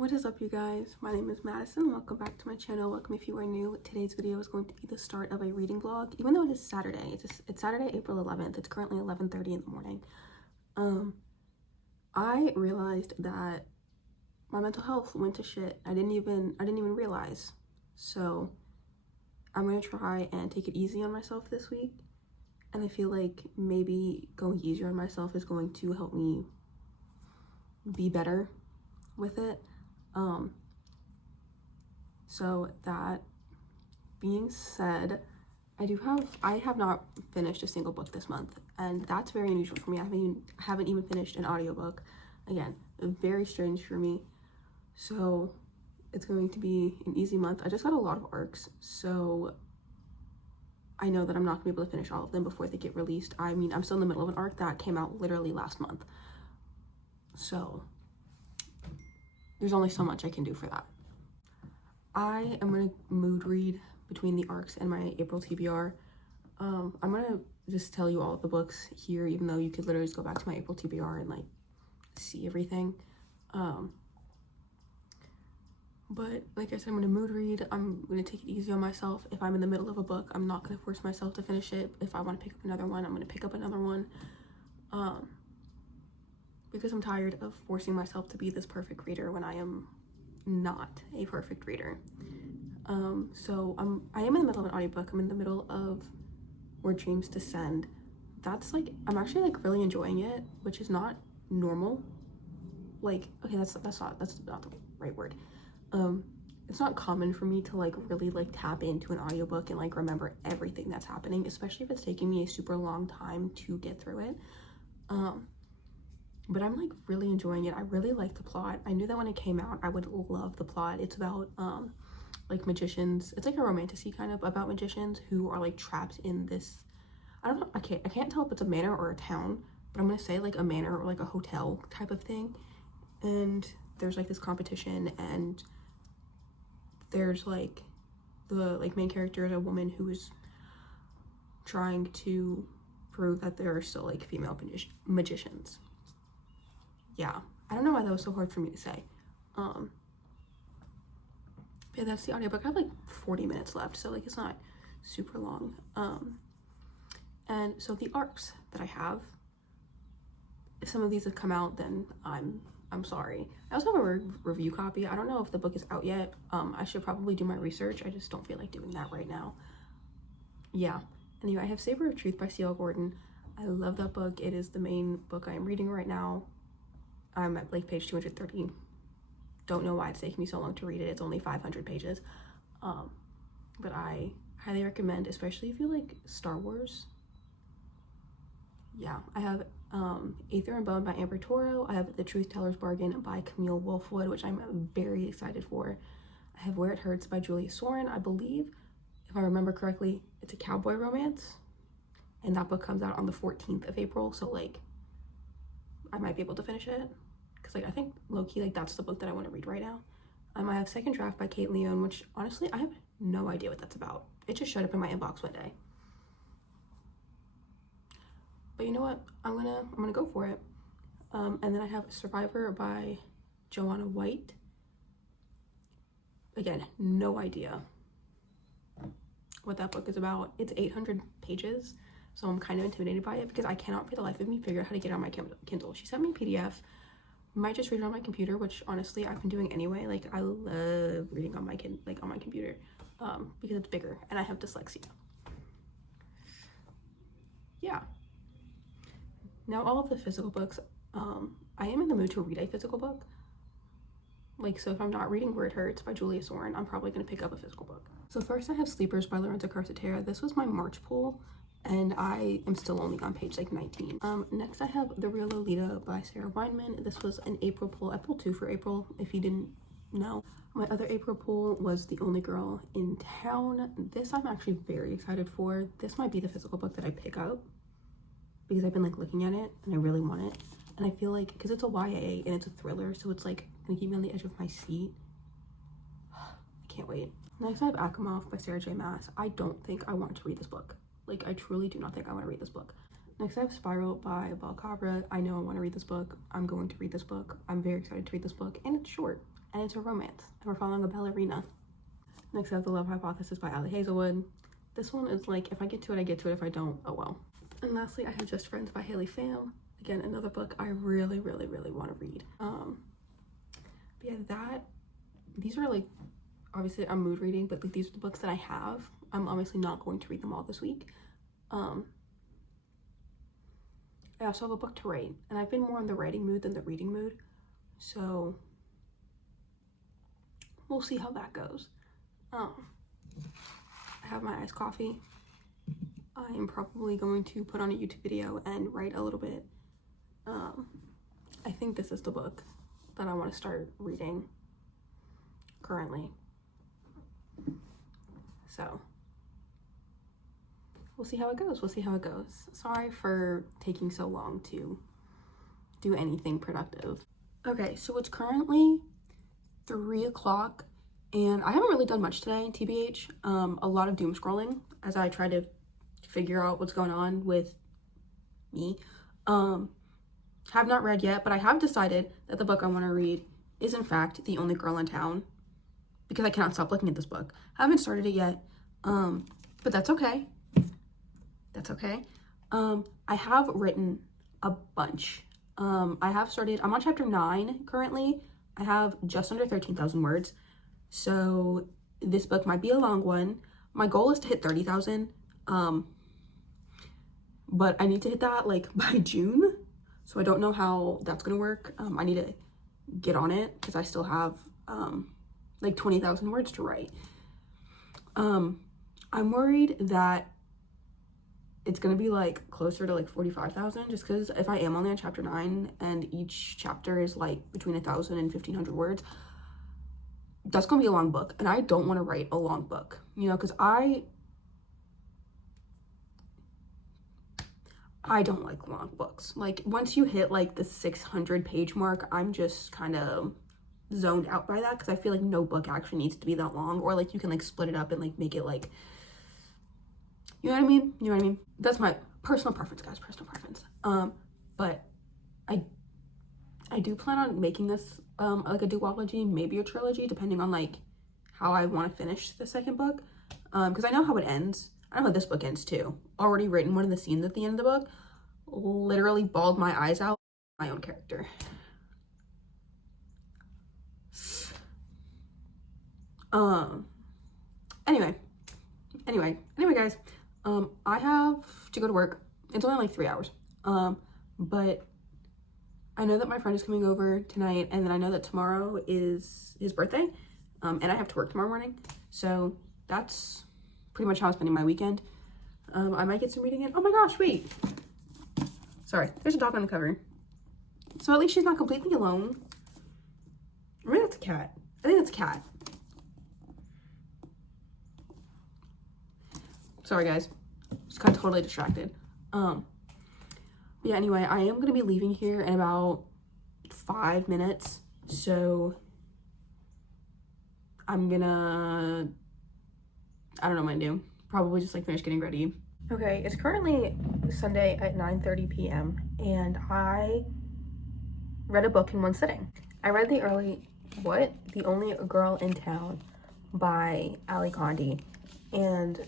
What is up, you guys? My name is Madison. Welcome back to my channel. Welcome if you are new. Today's video is going to be the start of a reading vlog, even though it is Saturday. It's Saturday, April 11th. It's currently 11:30 in the morning. I realized that my mental health went to shit. I didn't even realize. So I'm gonna try and take it easy on myself this week. And I feel like maybe going easier on myself is going to help me be better with it. So that being said, I have not finished a single book this month, and that's very unusual for me. I haven't even finished an audiobook. Again, very strange for me. So it's going to be an easy month. I just got a lot of arcs, so I know that I'm not gonna be able to finish all of them before they get released. I mean, I'm still in the middle of an arc that came out literally last month. So there's only so much I can do for that. I am gonna mood read between the arcs and my April TBR. I'm gonna just tell you all of the books here, even though you could literally just go back to my April TBR and like see everything. But like I said, I'm gonna mood read. I'm gonna take it easy on myself. If I'm in the middle of a book, I'm not gonna force myself to finish it. If I want to pick up another one, I'm gonna pick up another one. Because I'm tired of forcing myself to be this perfect reader when I am not a perfect reader. So I am in the middle of an audiobook. I'm in the middle of Where Dreams Descend. That's like, I'm actually like really enjoying it, which is not normal. Like, okay, that's not the right word. It's not common for me to like really like tap into an audiobook and like remember everything that's happening, especially if it's taking me a super long time to get through it. But I'm like really enjoying it. I really like the plot. I knew that when it came out, I would love the plot. It's about like magicians. It's like a romantasy kind of about magicians who are like trapped in this, I don't know, I can't tell if it's a manor or a town, but I'm gonna say like a manor or like a hotel type of thing. And there's like this competition, and there's like the like main character is a woman who is trying to prove that there are still like female magicians. Yeah, I don't know why that was so hard for me to say. Yeah, that's the audiobook. I have like 40 minutes left, so like it's not super long. And so the arcs that I have, if some of these have come out, then I'm sorry. I also have a review copy. I don't know if the book is out yet. I should probably do my research. I just don't feel like doing that right now. Yeah. Anyway, I have Saber of Truth by C.L. Gordon. I love that book. It is the main book I am reading right now. I'm at like page 230. Don't know why it's taking me so long to read it. It's only 500 pages. But I highly recommend, especially if you like Star Wars. Yeah, I have Aether and Bone by Amber Toro. I have The Truth Teller's Bargain by Camille Wolfwood, which I'm very excited for. I have Where It Hurts by Julia Soren. I believe, if I remember correctly, it's a cowboy romance. And that book comes out on the 14th of April, so like I might be able to finish it, because like I think low-key like that's the book that I want to read right now. I have Second Draft by Kate Leone, which honestly I have no idea what that's about. It just showed up in my inbox one day. But you know what? I'm gonna go for it. And then I have Survivor by Joanna White. Again, no idea what that book is about. It's 800 pages. So I'm kind of intimidated by it because I cannot for the life of me figure out how to get it on my Kindle. She sent me a PDF. Might just read it on my computer, which honestly I've been doing anyway. Like I love reading on my computer because it's bigger and I have dyslexia. Yeah. Now all of the physical books, I am in the mood to read a physical book. Like, so if I'm not reading Where It Hurts by Julia Soren, I'm probably gonna pick up a physical book. So first I have Sleepers by Lorenzo Carcetera. This was my March pull, and I am still only on page like 19. Next I have The Real Lolita by Sarah Weinman. This was an April pull. I pulled 2 for April, if you didn't know. My other April pull was The Only Girl in Town. This I'm actually very excited for. This might be the physical book that I pick up because I've been like looking at it and I really want it. And I feel like, because it's a YA and it's a thriller, so it's like gonna keep me on the edge of my seat. I can't wait. Next I have Asimov by Sarah J Maas. I don't think I want to read this book. Like, I truly do not think I want to read this book. Next I have Spiral by Val Cabra. I know I want to read this book. I'm going to read this book. I'm very excited to read this book, and it's short. and it's a romance, and we're following a ballerina. Next I have The Love Hypothesis by Ali Hazelwood. This one is like, if I get to it, I get to it. If I don't, oh well. And lastly, I have Just Friends by Haley Pham. Again, another book I really want to read. But yeah, these are like, obviously I'm mood reading, but like these are the books that I have. I'm obviously not going to read them all this week. I also have a book to write, and I've been more in the writing mood than the reading mood, so we'll see how that goes. I have my iced coffee. I am probably going to put on a YouTube video and write a little bit. I think this is the book that I want to start reading currently. So we'll see how it goes. Sorry for taking so long to do anything productive. Okay, so it's currently 3 o'clock and I haven't really done much today, TBH. A lot of doom scrolling as I try to figure out what's going on with me. Have not read yet, but I have decided that the book I want to read is in fact The Only Girl in Town, because I cannot stop looking at this book. I haven't started it yet, but that's okay. I have written a bunch. I'm on chapter 9 currently. I have just under 13,000 words, so this book might be a long one. My goal is to hit 30,000, but I need to hit that like by June, so I don't know how that's gonna work. I need to get on it because I still have like 20,000 words to write. I'm worried that it's gonna be like closer to like 45,000, just because if I am only on chapter 9 and each chapter is like between 1,000 and 1,500 words, that's gonna be a long book, and I don't want to write a long book, you know, because I don't like long books. Like once you hit like the 600 page mark, I'm just kind of zoned out by that, because I feel like no book actually needs to be that long, or like you can like split it up and like make it like, you know what I mean? That's my personal preference, guys, but I do plan on making this like a duology, maybe a trilogy, depending on like how I want to finish the second book, because I know how it ends. I know how this book ends too. Already written one of the scenes at the end of the book, literally bawled my eyes out, my own character. Anyway guys, I have to go to work. It's only like 3 hours, but I know that my friend is coming over tonight, and then I know that tomorrow is his birthday, and I have to work tomorrow morning, so that's pretty much how I'm spending my weekend. I might get some reading in. Oh my gosh, wait, sorry, there's a dog on the cover, so at least she's not completely alone. Or maybe that's a cat. I think that's a cat. Sorry guys, just got totally distracted. Yeah, anyway, I am gonna be leaving here in about 5 minutes, so I don't know what I'm gonna do. Probably just like finish getting ready. Okay, it's currently Sunday at 9:30 p.m. and I read a book in one sitting. I read The Only Girl in Town by Ali Condi, and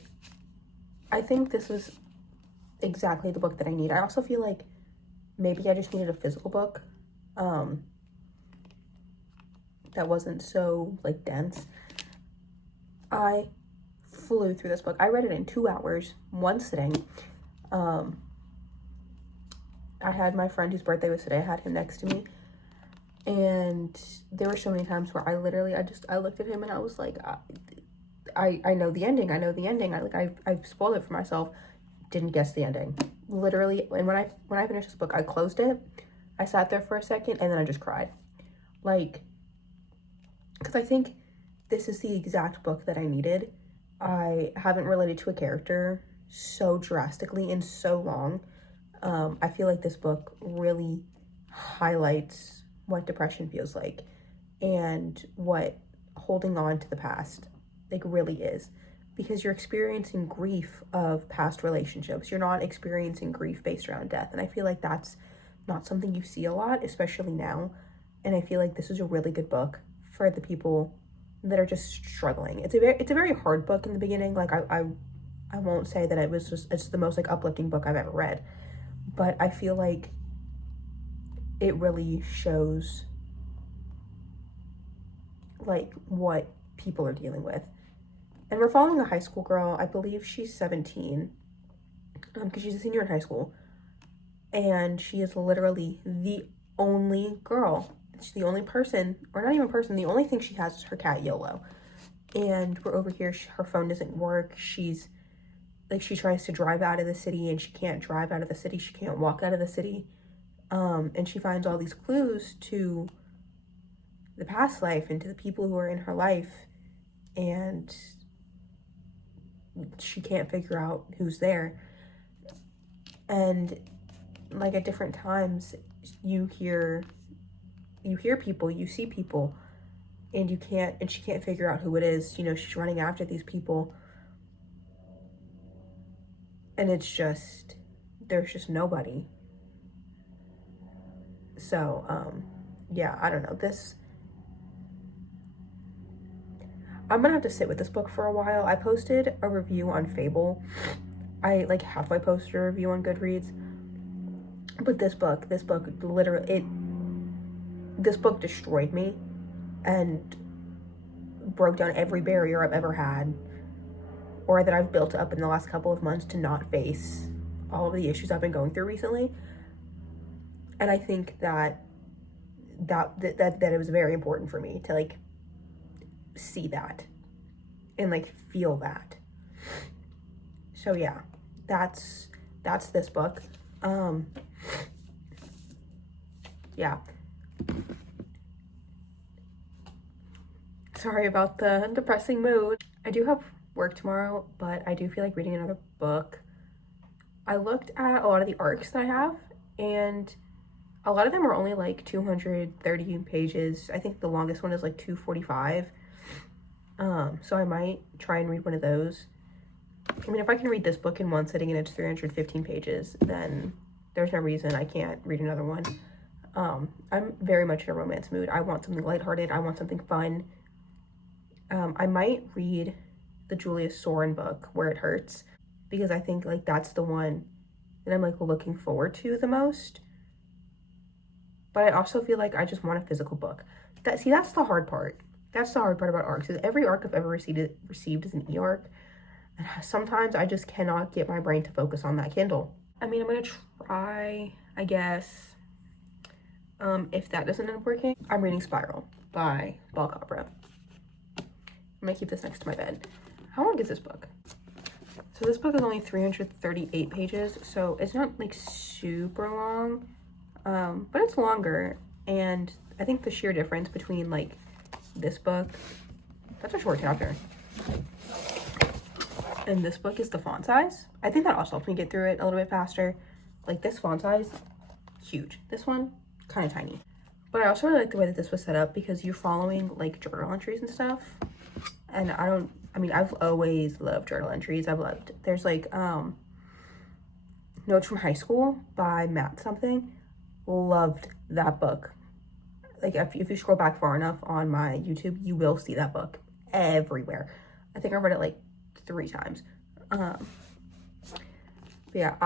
I think this was exactly the book that I need. I also feel like maybe I just needed a physical book that wasn't so like dense. I flew through this book. I read it in 2 hours, one sitting. I had my friend whose birthday was today, I had him next to me, and there were so many times where I looked at him and I was like, I know the ending. I've spoiled it for myself. Didn't guess the ending. Literally, and when I finished this book, I closed it. I sat there for a second and then I just cried. Like, because I think this is the exact book that I needed. I haven't related to a character so drastically in so long. I feel like this book really highlights what depression feels like and what holding on to the past like really is, because you're experiencing grief of past relationships. You're not experiencing grief based around death, and I feel like that's not something you see a lot, especially now. And I feel like this is a really good book for the people that are just struggling. It's a very hard book in the beginning. Like I won't say that it's the most like uplifting book I've ever read, but I feel like it really shows like what people are dealing with. And we're following a high school girl. I believe she's 17, because she's a senior in high school, and she is literally the only girl. She's the only person, or not even person, the only thing she has is her cat YOLO. And we're over here, her phone doesn't work. She's like, she tries to drive out of the city and she can't drive out of the city. She can't walk out of the city. And she finds all these clues to the past life and to the people who are in her life, and she can't figure out who's there. And like at different times you hear people, you see people, and she can't figure out who it is. You know, she's running after these people, and there's just nobody. So yeah, I don't know, I'm gonna have to sit with this book for a while. I posted a review on Fable. I like halfway posted a review on Goodreads. But this book literally, this book destroyed me and broke down every barrier I've ever had, or that I've built up in the last couple of months to not face all of the issues I've been going through recently. And I think that it was very important for me to like see that and like feel that. So yeah, that's this book. Yeah, sorry about the depressing mood. I do have work tomorrow, but I do feel like reading another book. I looked at a lot of the arcs that I have, and a lot of them are only like 230 pages. I think the longest one is like 245. So I might try and read one of those. I mean, if I can read this book in one sitting and it's 315 pages, then there's no reason I can't read another one. I'm very much in a romance mood. I want something lighthearted. I want something fun. I might read the Julia Soren book, Where It Hurts, because I think like that's the one that I'm like looking forward to the most. But I also feel like I just want a physical book. That's the hard part. That's the hard part about arcs, is every arc I've ever received is an e-arc. And sometimes I just cannot get my brain to focus on that Kindle. I mean, I'm gonna try, I guess. If that doesn't end up working, I'm reading Spiral by Ball Cabra. I'm gonna keep this next to my bed. How long is this book? So this book is only 338 pages, so it's not like super long, but it's longer. And I think the sheer difference between like this book, that's a short chapter, and this book is the font size. I think that also helped me get through it a little bit faster. Like this font size, huge. This one, kind of tiny. But I also really like the way that this was set up, because you're following like journal entries and stuff. And I've always loved journal entries. There's like Notes from High School by Matt something. Loved that book. Like if you scroll back far enough on my YouTube, you will see that book everywhere. I think I read it like 3 times. But yeah,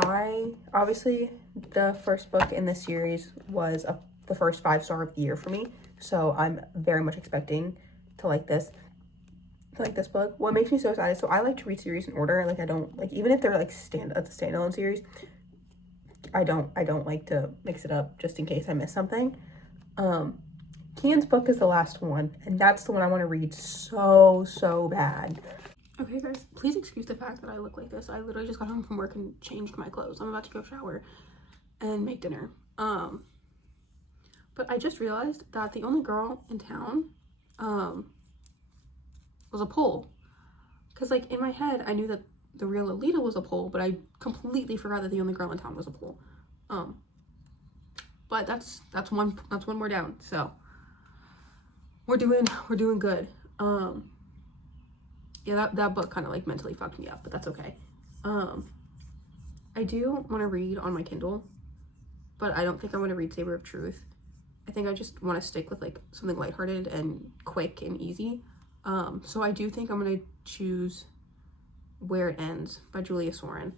obviously the first book in this series was the first 5-star of the year for me. So I'm very much expecting to like this book. What makes me so excited, so I like to read series in order. Like I don't like, even if they're like a standalone series, I don't like to mix it up just in case I miss something. Kian's book is the last one, and that's the one I want to read so bad. Okay guys, please excuse the fact that I look like this. I literally just got home from work and changed my clothes. I'm about to go shower and make dinner. But I just realized that the only girl in town was a pole. Because like in my head, I knew that the real Alita was a pole, but I completely forgot that the only girl in town was a pole. But that's one more down. So we're doing good. Yeah, that book kind of like mentally fucked me up, but that's okay. I do want to read on my Kindle, but I don't think I want to read Saber of Truth. I think I just want to stick with like something lighthearted and quick and easy. So I do think I'm gonna choose Where It Ends by Julia Soren.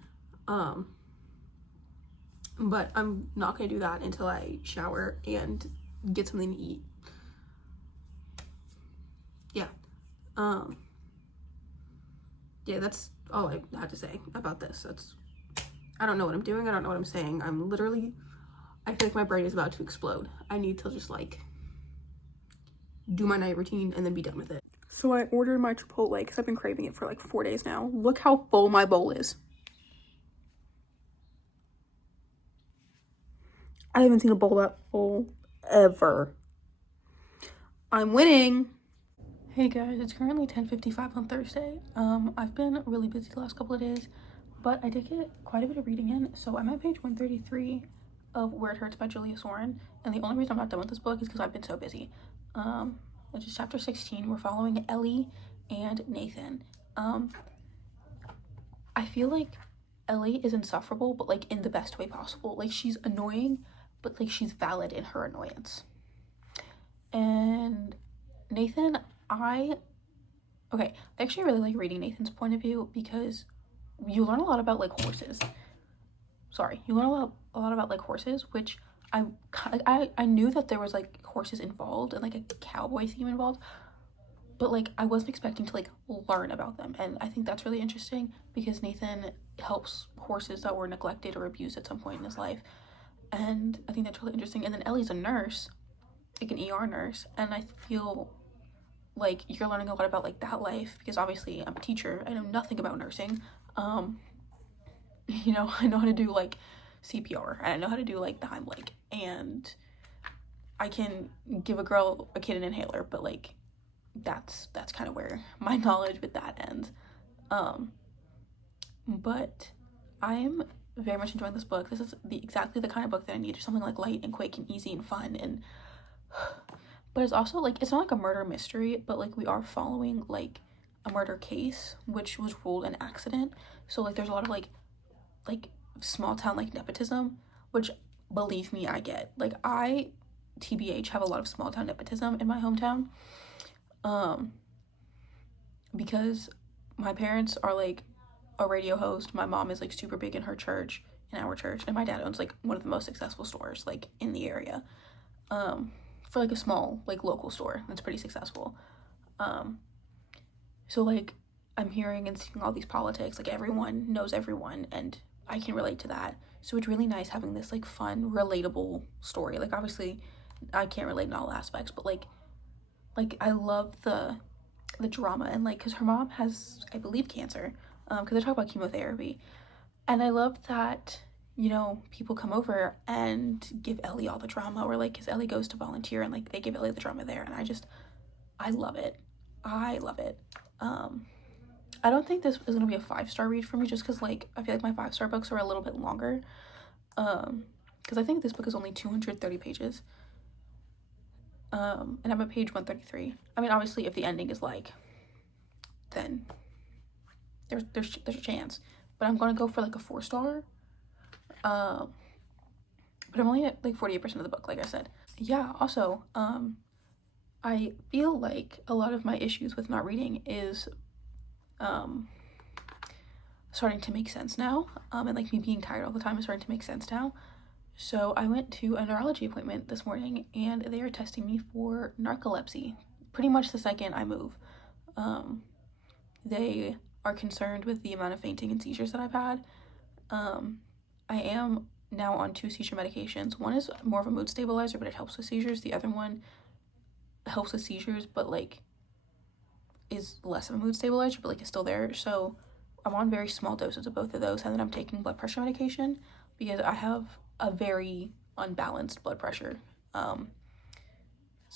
But I'm not gonna do that until I shower and get something to eat. Yeah. Yeah, that's all I had to say about this. I don't know what I'm doing. I don't know what I'm saying. I feel like my brain is about to explode. I need to just like do my night routine and then be done with it. So I ordered my Chipotle because I've been craving it for like 4 days now. Look how full my bowl is. I haven't seen a bowl that full ever. I'm winning. Hey guys, it's currently 10:55 on Thursday. I've been really busy the last couple of days, but I did get quite a bit of reading in. So I'm at page 133 of Where It Hurts by Julia Soren, and the only reason I'm not done with this book is because I've been so busy. Which is chapter 16. We're following Ellie and Nathan. I feel like Ellie is insufferable, but like in the best way possible. Like she's annoying, but like she's valid in her annoyance. And Nathan, I actually really like reading Nathan's point of view because you learn a lot about like horses. You learn a lot about like horses, which I knew that there was like horses involved and like a cowboy theme involved, but like I wasn't expecting to like learn about them. And I think that's really interesting because Nathan helps horses that were neglected or abused at some point in his life, and I think that's really interesting. And then Ellie's a nurse, like an ER nurse, and I feel like you're learning a lot about like that life because obviously I'm a teacher. I know nothing about nursing. You know, I know how to do like CPR and I know how to do like the Heimlich, and I can give a kid an inhaler, but like that's kind of where my knowledge with that ends. But I am very much enjoying this book. This is exactly the kind of book that I need, something like light and quick and easy and fun, and but it's also like it's not like a murder mystery, but like we are following like a murder case which was ruled an accident. So like there's a lot of like small town like nepotism, which believe me, I get. Like I TBH have a lot of small town nepotism in my hometown, because my parents are like a radio host. My mom is like super big in her church, in our church, and my dad owns like one of the most successful stores like in the area, for like a small like local store that's pretty successful. So like I'm hearing and seeing all these politics, like everyone knows everyone, and I can relate to that. So it's really nice having this like fun, relatable story. Like obviously I can't relate in all aspects, but like I love the drama, and like because her mom has, I believe, cancer, because they talk about chemotherapy, and I love that, you know, people come over and give Ellie all the drama, or like because Ellie goes to volunteer and like they give Ellie the drama there, and I love it. I don't think this is gonna be a 5-star read for me, just because like I feel like my 5-star books are a little bit longer, because I think this book is only 230 pages, and I'm at page 133. I mean, obviously if the ending is like, then there's a chance, but I'm gonna go for like a 4-star. But I'm only at like 48% of the book, like I said. Yeah, also I feel like a lot of my issues with not reading is starting to make sense now, and like me being tired all the time is starting to make sense now. So I went to a neurology appointment this morning, and they are testing me for narcolepsy pretty much the second I move. They are concerned with the amount of fainting and seizures that I've had. I am now on 2 seizure medications. One is more of a mood stabilizer, but it helps with seizures. The other one helps with seizures, but like is less of a mood stabilizer, but like it's still there. So I'm on very small doses of both of those, and then I'm taking blood pressure medication because I have a very unbalanced blood pressure. So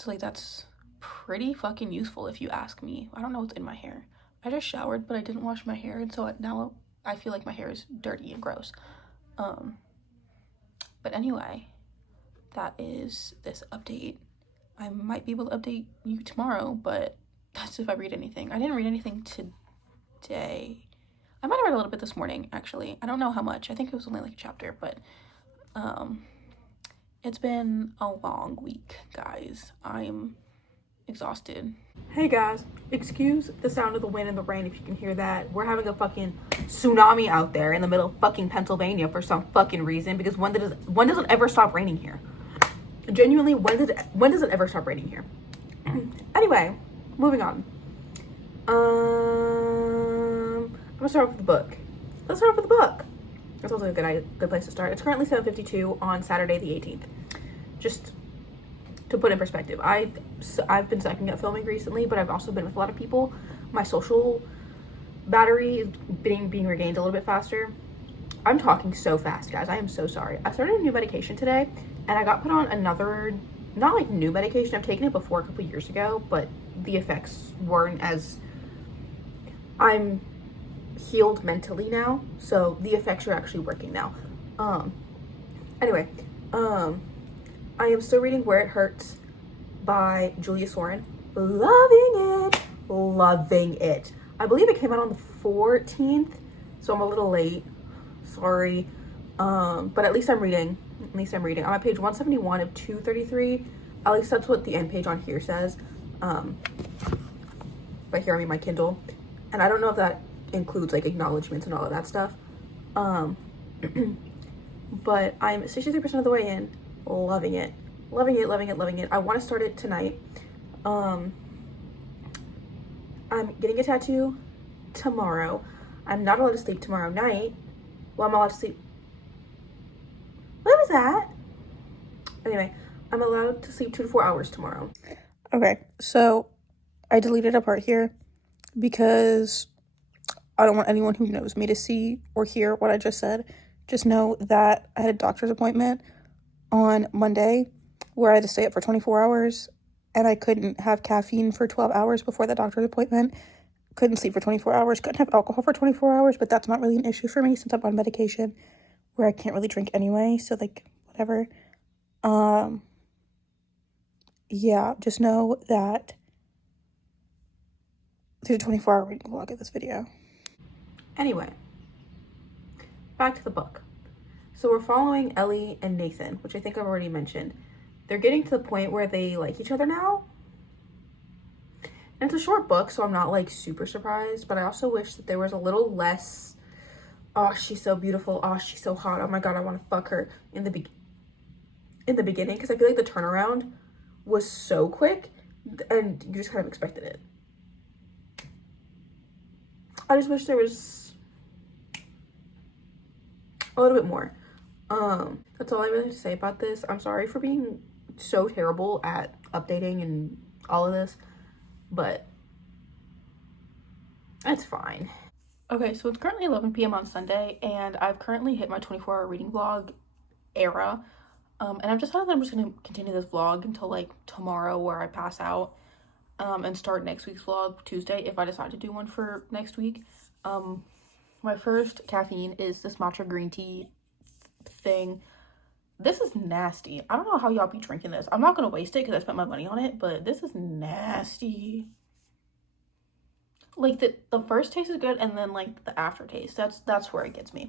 like that's pretty fucking useful if you ask me. I don't know what's in my hair. I just showered, but I didn't wash my hair, and so now I feel like my hair is dirty and gross. But anyway, that is this update. I might be able to update you tomorrow, but that's if I read anything. I didn't read anything today. I might have read a little bit this morning, actually. I don't know how much. I think it was only like a chapter, but It's been a long week, guys. I'm exhausted. Hey guys, excuse the sound of the wind and the rain if you can hear that. We're having a fucking tsunami out there in the middle of fucking Pennsylvania for some fucking reason, because when does it ever stop raining here? Genuinely, when does it ever stop raining here? Anyway, moving on. I'm gonna start off with the book. Let's start off with the book. That's also a good place to start. It's currently 7:52 on Saturday the 18th. Just to put in perspective, I've been sucking at filming recently, but I've also been with a lot of people. My social battery is being regained a little bit faster. I'm talking so fast, guys. I am so sorry. I started a new medication today, and I got put on another, not like new medication. I've taken it before a couple years ago, but the effects weren't as, I'm healed mentally now, so the effects are actually working now. Anyway, I am still reading Where It Hurts by Julia Soren. Loving it. I believe it came out on the 14th, so I'm a little late. Sorry. But at least I'm reading. I'm on page 171 of 233. At least that's what the end page on here says. By here I mean my Kindle. And I don't know if that includes like acknowledgements and all of that stuff. But I'm 63% of the way in. Loving it. I want to start it tonight. I'm getting a tattoo tomorrow. I'm not allowed to sleep tomorrow night. Well, I'm allowed to sleep. What was that? Anyway, I'm allowed to sleep 2 to 4 hours tomorrow. Okay, so I deleted a part here because I don't want anyone who knows me to see or hear what I just said. Just know that I had a doctor's appointment on Monday where I had to stay up for 24 hours and I couldn't have caffeine for 12 hours before the doctor's appointment. Couldn't sleep for 24 hours, couldn't have alcohol for 24 hours, but that's not really an issue for me since I'm on medication where I can't really drink anyway, so like whatever. Yeah, just know that there's a 24-hour reading vlog of this video. Anyway, back to the book. So we're following Ellie and Nathan, which I think I've already mentioned. They're getting to the point where they like each other now. And it's a short book, so I'm not like super surprised, but I also wish that there was a little less, oh, she's so beautiful, oh, she's so hot, oh my god, I want to fuck her in the beginning, because I feel like the turnaround was so quick and you just kind of expected it. I just wish there was a little bit more. That's all I really have to say about this. I'm sorry for being so terrible at updating and all of this, but it's fine. Okay, so it's currently 11 p.m. on Sunday, and I've currently hit my 24-hour reading vlog era. And I've decided that I'm just going to continue this vlog until like tomorrow where I pass out, and start next week's vlog Tuesday if I decide to do one for next week. My first caffeine is this matcha green tea thing. This is nasty. I don't know how y'all be drinking this. I'm not going to waste it because I spent my money on it, but this is nasty. Like the first taste is good, and then like the aftertaste, that's where it gets me.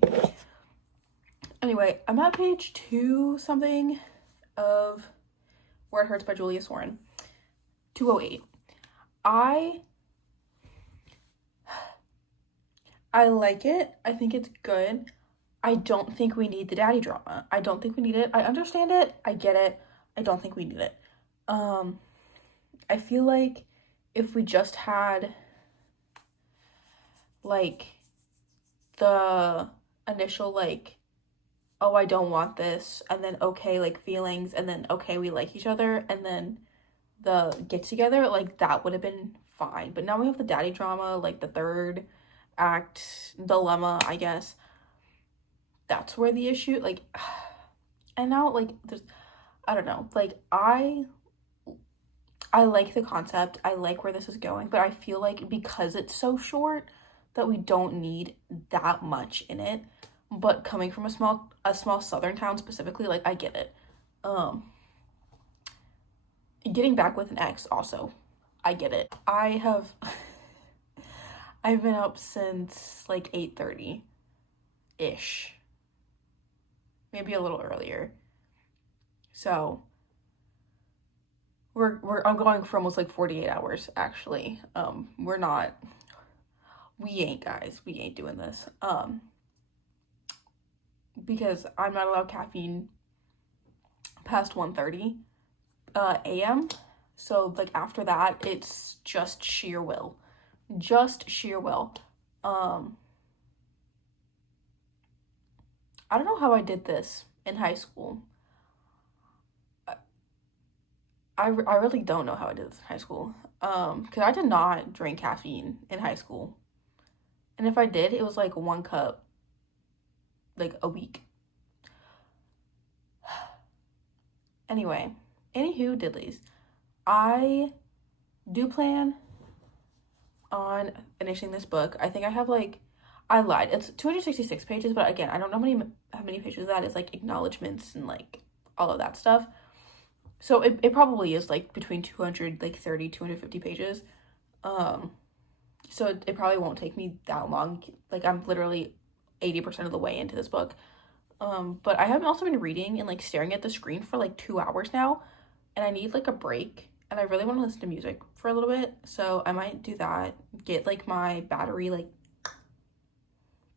Anyway, I'm at page 2 something of Where It Hurts by Julia Soren. 208. I like it. I think it's good. I don't think we need the daddy drama. I don't think we need it. I understand it. I get it. I don't think we need it. I feel like if we just had like the initial like, oh, I don't want this, and then okay, like feelings, and then okay, we like each other, and then the get together, like that would have been fine. But now we have the daddy drama, like the third act dilemma, I guess. That's where the issue, like, and now like there's, I don't know, like I like the concept, I like where this is going, but I feel like because it's so short that we don't need that much in it. But coming from a small southern town specifically, like I get it. Getting back with an ex also, I get it. I've been up since like 8:30 ish, maybe a little earlier. So I'm going for almost like 48 hours actually. We ain't, guys. We ain't doing this. Because I'm not allowed caffeine past 1:30 a.m. So like after that, it's just sheer will. Just sheer will. I don't know how I did this in high school. I really don't know how I did this in high school. Because I did not drink caffeine in high school. And if I did, it was like 1 cup, like a week. Anyway, anywho diddlies. I do plan on finishing this book. I think I have like, I lied. It's 266 pages, but again, I don't know how many pages that is, like acknowledgements and like all of that stuff. So it probably is like between 230, 250 pages. So it probably won't take me that long. Like I'm literally 80% of the way into this book. But I haven't also been reading and like staring at the screen for like 2 hours now, and I need like a break, and I really want to listen to music for a little bit. So I might do that, get like my battery like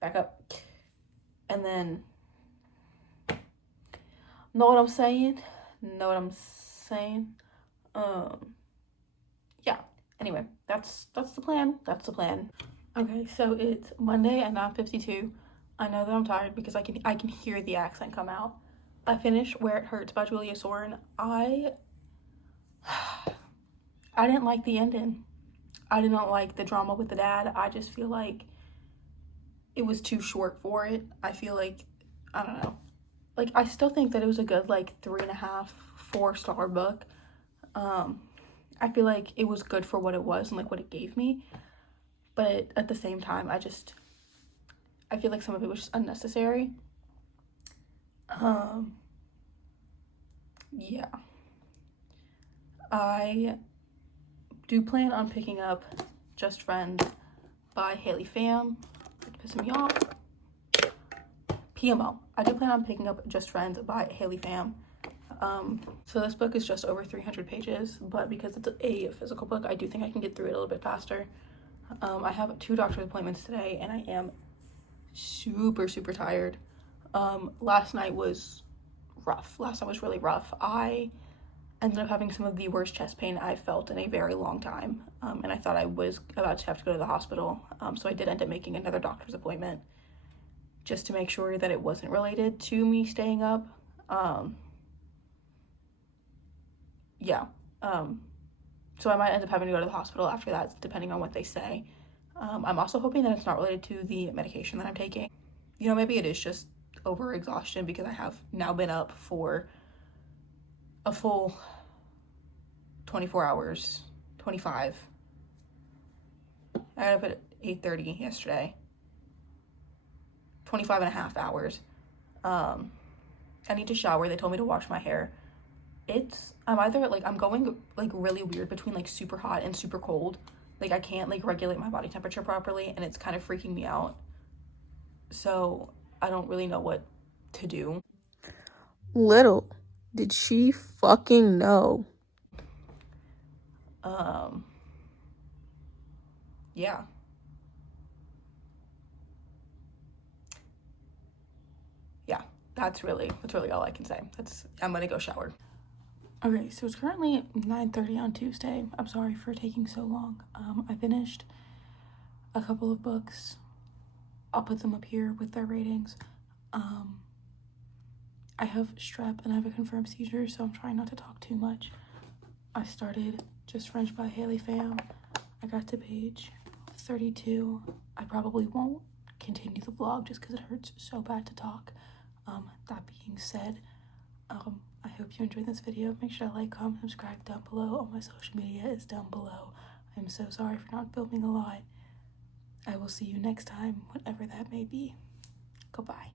back up, and then know what I'm saying? Know what I'm saying? Yeah. Anyway, that's the plan. That's the plan. Okay, so it's Monday at 9:52. I know that I'm tired because I can hear the accent come out. I finished Where It Hurts by Julia Soren. I didn't like the ending. I did not like the drama with the dad. I just feel like it was too short for it. I feel like, I don't know. Like, I still think that it was a good, like, 3.5, 4-star book. I feel like it was good for what it was and, like, what it gave me. But at the same time, I feel like some of it was just unnecessary. Yeah. I do plan on picking up Just Friends by Haley Pham. It's pissing me off. PMO. I do plan on picking up Just Friends by Haley Pham. So this book is just over 300 pages, but because it's a physical book, I do think I can get through it a little bit faster. I have 2 doctor's appointments today, and I am super, super tired. Last night was rough. Last night was really rough. I ended up having some of the worst chest pain I've felt in a very long time, and I thought I was about to have to go to the hospital, so I did end up making another doctor's appointment just to make sure that it wasn't related to me staying up. So I might end up having to go to the hospital after that, depending on what they say. I'm also hoping that it's not related to the medication that I'm taking. You know, maybe it is just overexhaustion because I have now been up for a full 24 hours, 25. I got up at 8:30 yesterday. 25 and a half hours. I need to shower. They told me to wash my hair. I'm either like, I'm going like really weird between like super hot and super cold. Like I can't like regulate my body temperature properly, and it's kind of freaking me out. So I don't really know what to do. Little did she fucking know. Yeah. Yeah, that's really all I can say. I'm gonna go shower. Okay, so it's currently 9:30 on Tuesday. I'm sorry for taking so long. I finished a couple of books. I'll put them up here with their ratings. I have strep and I have a confirmed seizure, so I'm trying not to talk too much. I started Just Friends by Haley Pham. I got to page 32. I probably won't continue the vlog just because it hurts so bad to talk. That being said, I hope you enjoyed this video. Make sure to like, comment, subscribe down below. All my social media is down below. I'm so sorry for not filming a lot. I will see you next time, whatever that may be. Goodbye.